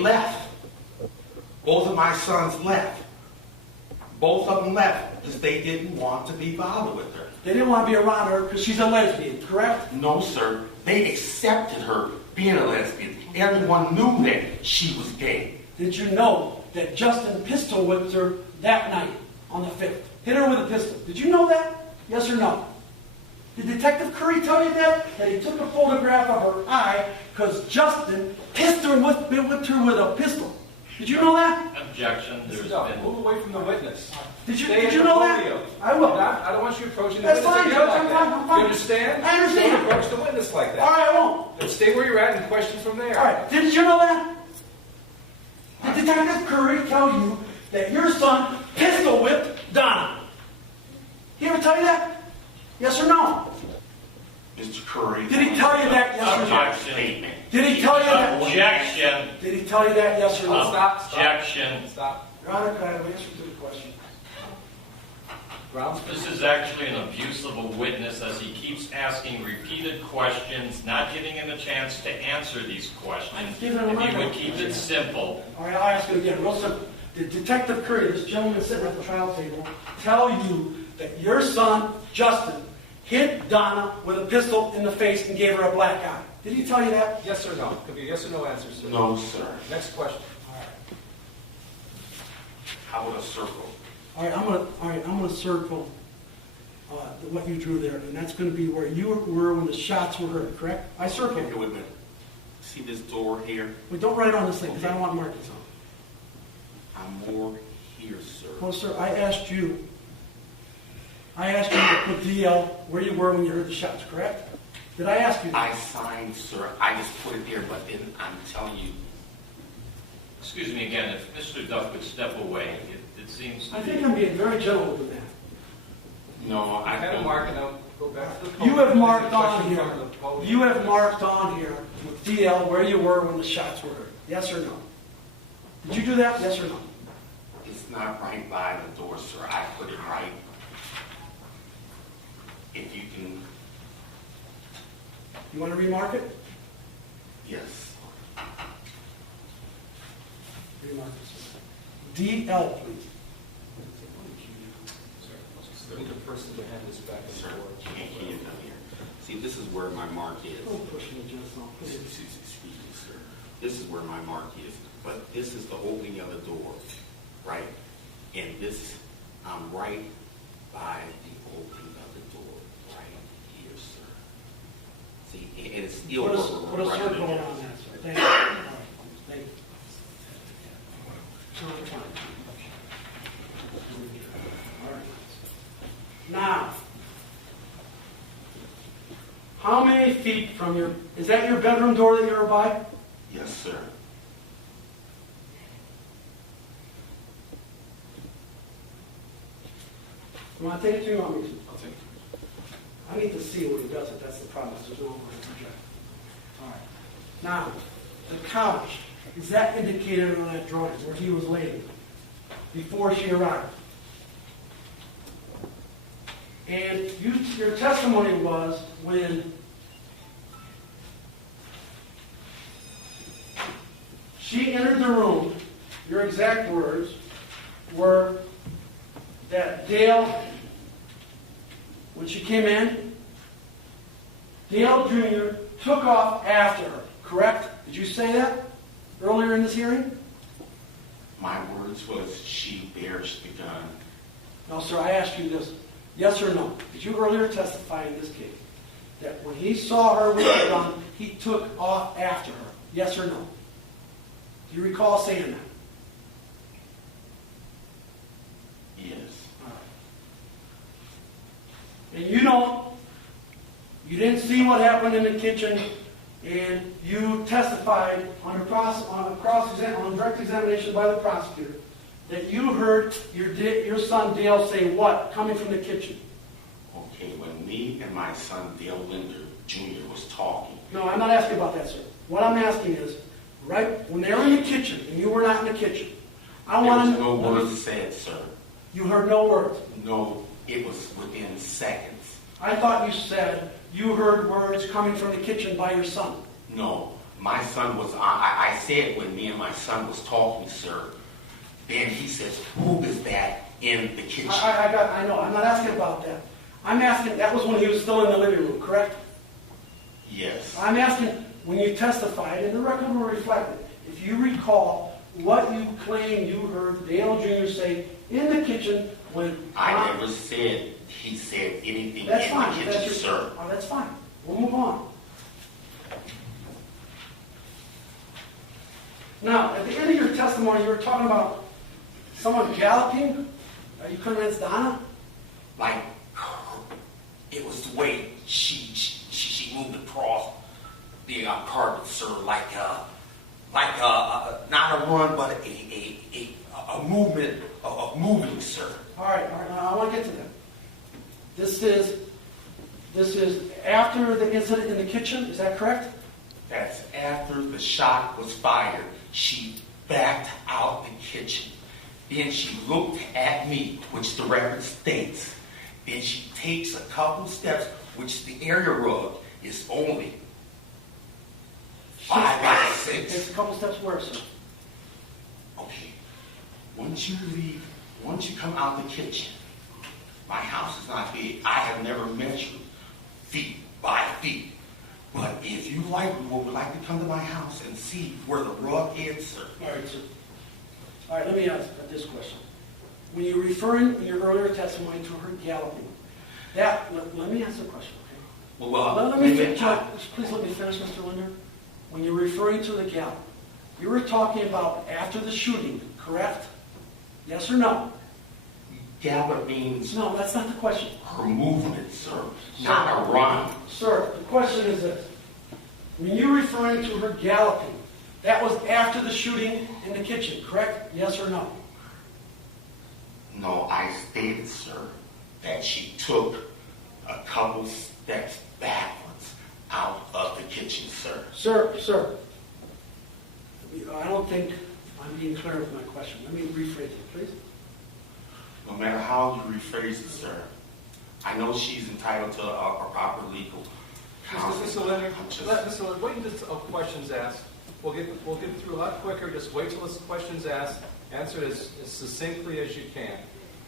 left. Both of my sons left. Both of them left because they didn't want to be bothered with her. They didn't want to be around her because she's a lesbian, correct? No, sir. They accepted her being a lesbian. Everyone knew that she was gay. Did you know that Justin pistol whipped her that night on the 5th? Hit her with a pistol. Did you know that? Yes or no? Did Detective Curry tell you that? That he took a photograph of her eye because Justin pissed her and whipped her with a pistol. Did you know that? Objection. Move away from the witness. Did you know that? I will. I don't want you approaching the That's witness fine, again Judge. like I'm that. fine. You understand? I understand. Don't approach the witness like that. All right, I won't. Then stay where you're at and question from there. All right. Did you know that? Did Detective Curry tell you that your son pistol whipped Donna? He ever tell you that? Yes or no? Mr. Curry. Did he tell you that? Yes or no? Objection. Did he tell you that? Objection. Did he tell you that? Yes or no? Stop. Objection. Stop. Your Honor, could I have an answer to the question? Grounds. This is actually an abuse of a witness as he keeps asking repeated questions, not giving him a chance to answer these questions. I've given him If you my would keep it simple. All right, I'll ask you again, real simple. Did Detective Curry, this gentleman sitting at the trial table, tell you that your son, Justin, hit Donna with a pistol in the face and gave her a black eye? Did he tell you that? Yes or no? Could be a yes or no answer, sir. No, sir. Next question. All right. How about a circle? All right, I'm gonna circle what you drew there, and that's going to be where you were when the shots were heard, correct? I circled. Okay, wait a minute. See this door here? Wait, don't write on this thing because I don't want markings on. I'm more here, sir. Well, sir, I asked you to put DL where you were when you heard the shots, correct? Did I ask you that? I signed, sir. I just put it there, but then I'm telling you. Excuse me again, if Mr. Duff would step away, it seems to I be... think I'm being very gentle with that. No, I Had a don't. mark and I'll go back to the You have marked There's a on question here. from the podium. You have marked on here with DL where you were when the shots were heard. Yes or no? Did you do that? Yes or no? It's not right by the door, sir. I put it right. If you can, You want to remark it? yes. Remark it, sir. DL, please. I need a person to hand this back and Sir, forth. you can't get it down here. See, this is where my mark is. Don't push me, Jensen. Excuse me, sir. This is where my mark is. But this is the opening of the door, right? And this, I'm right by the opening of the door, right here, sir. See, and it's still Put a right circle there. around that, sir. Thank you. All right. Thank you. All right. Now, how many feet from your, is that your bedroom door that you're by? Yes, sir. You want to take it to you? Want me to? I'll take it. I need to see what he does it. That's the problem. There's no way to project. All right. Now, the couch, is that indicated on that drawing where he was laying before she arrived? And your testimony was when she entered the room, your exact words were that Dale, when she came in, Dale Jr. took off after her, correct? Did you say that earlier in this hearing? My words was, she bears the gun. No, sir, I asked you this. Yes or no? Did you earlier testify in this case that when he saw her with the gun, he took off after her? Yes or no? Do you recall saying that? Yes. All right. And you didn't see what happened in the kitchen, and you testified on direct examination by the prosecutor that you heard your son Dale say what coming from the kitchen? Okay, when me and my son Dale Linder Jr. was talking. No, I'm not asking about that, sir. What I'm asking is, right when they were in the kitchen and you were not in the kitchen, I want to know. There was no words said, sir. You heard no words. No, it was within seconds. I thought you said you heard words coming from the kitchen by your son. No, My son was on, I said when me and my son was talking, sir, then he says, who is that in the kitchen? I know, I'm not asking about that. I'm asking, that was when he was still in the living room, correct? Yes. I'm asking, when you testified, and the record will reflect it, if you recall what you claim you heard Dale Jr. say in the kitchen when... I never said he said anything That's in fine. the kitchen, sir. Oh, that's fine. We'll move on. Now, at the end of your testimony, you were talking about someone galloping. Are you convinced, Donna? Like, it was the way she moved across the carpet, sir, like not a run, but a movement of moving, sir. All right. Now I want to get to that. This is after the incident in the kitchen. Is that correct? That's after the shot was fired. She backed out the kitchen. Then she looked at me, which the record states. Then she takes a couple steps, which the area rug is only 5 by 6. It's a couple steps worse, sir. Okay. Once you come out the kitchen, my house is not big. I have never measured feet by feet. But if you would like to come to my house and see where the rug is, sir. All right, sir. All right, let me ask this question. When you're referring in your earlier testimony to her galloping, let me ask the question, okay? Well, please let me finish, Mr. Linder. When you're referring to the gallop, you were talking about after the shooting, correct? Yes or no? gallop means No, that's not the question. her movement, sir, not a run. Sir, the question is this. When you're referring to her galloping, that was after the shooting in the kitchen, correct? Yes or no? No, I stated, sir, that she took a couple steps backwards out of the kitchen, sir. Sir, I don't think I'm being clear with my question. Let me rephrase it, please. No matter how you rephrase it, sir, I know she's entitled to a proper legal counsel. Mr. Linder, I'm just- Mr. Linder, wait until questions asked. We'll get through a lot quicker. Just wait till this question's asked. Answer it as succinctly as you can.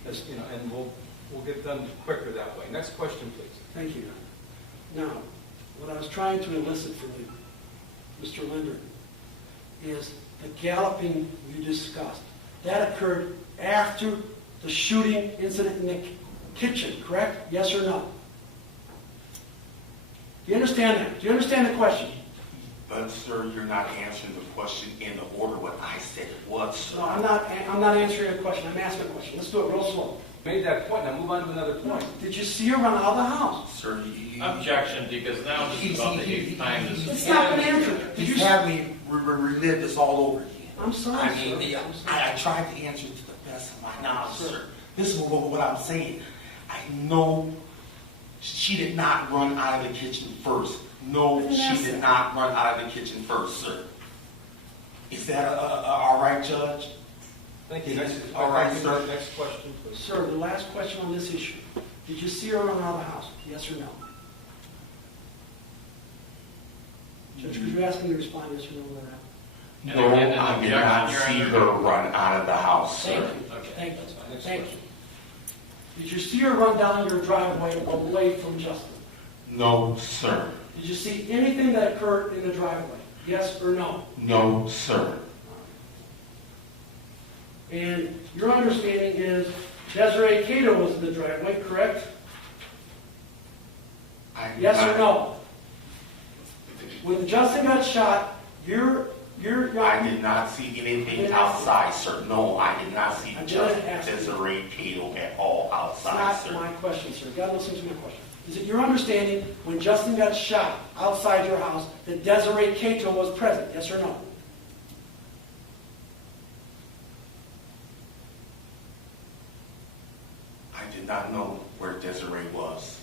And we'll get done quicker that way. Next question, please. Thank you. Now, what I was trying to elicit from you, Mr. Linder, is the galloping you discussed. That occurred after the shooting incident in the kitchen, correct? Yes or no? Do you understand that? Do you understand the question? But, sir, you're not answering the question in the order what I said it was, sir. No, I'm not answering a question. I'm asking a question. Let's do it real slow. Made that point. Now move on to another point. Did you see her run out of the house? Sir, Objection, because now this is about the eighth time this It's is. not an answer. Did you He's had me relive this all over again. I'm sorry, I mean, sir. I'm sorry. I tried to answer it to the best of my knowledge, Sir. sir. This is what I'm saying. I know she did not run out of the kitchen first. No, she did not run out of the kitchen first, sir. Is that all right, Judge? Thank you. All right, sir. Next question, please. Sir, the last question on this issue. Did you see her run out of the house? Yes or no? Judge, could you ask me to respond yes or no to that? And No, again, an I did objection, not Your see Honor. her run out of the house, Thank sir. you. Okay. Thank you. Next Thank question. you. Did you see her run down your driveway away from Justin? No, sir. Did you see anything that occurred in the driveway? Yes or no? No, sir. And your understanding is Desiree Cato was in the driveway, correct? Yes or no? When Justin got shot, I did not see anything outside, sir. No, I did not see I didn't ask you. Desiree Cato at all outside, That's not sir. my question, sir. You gotta listen to my question. Is it your understanding when Justin got shot outside your house that Desiree Cato was present? Yes or no? I did not know where Desiree was.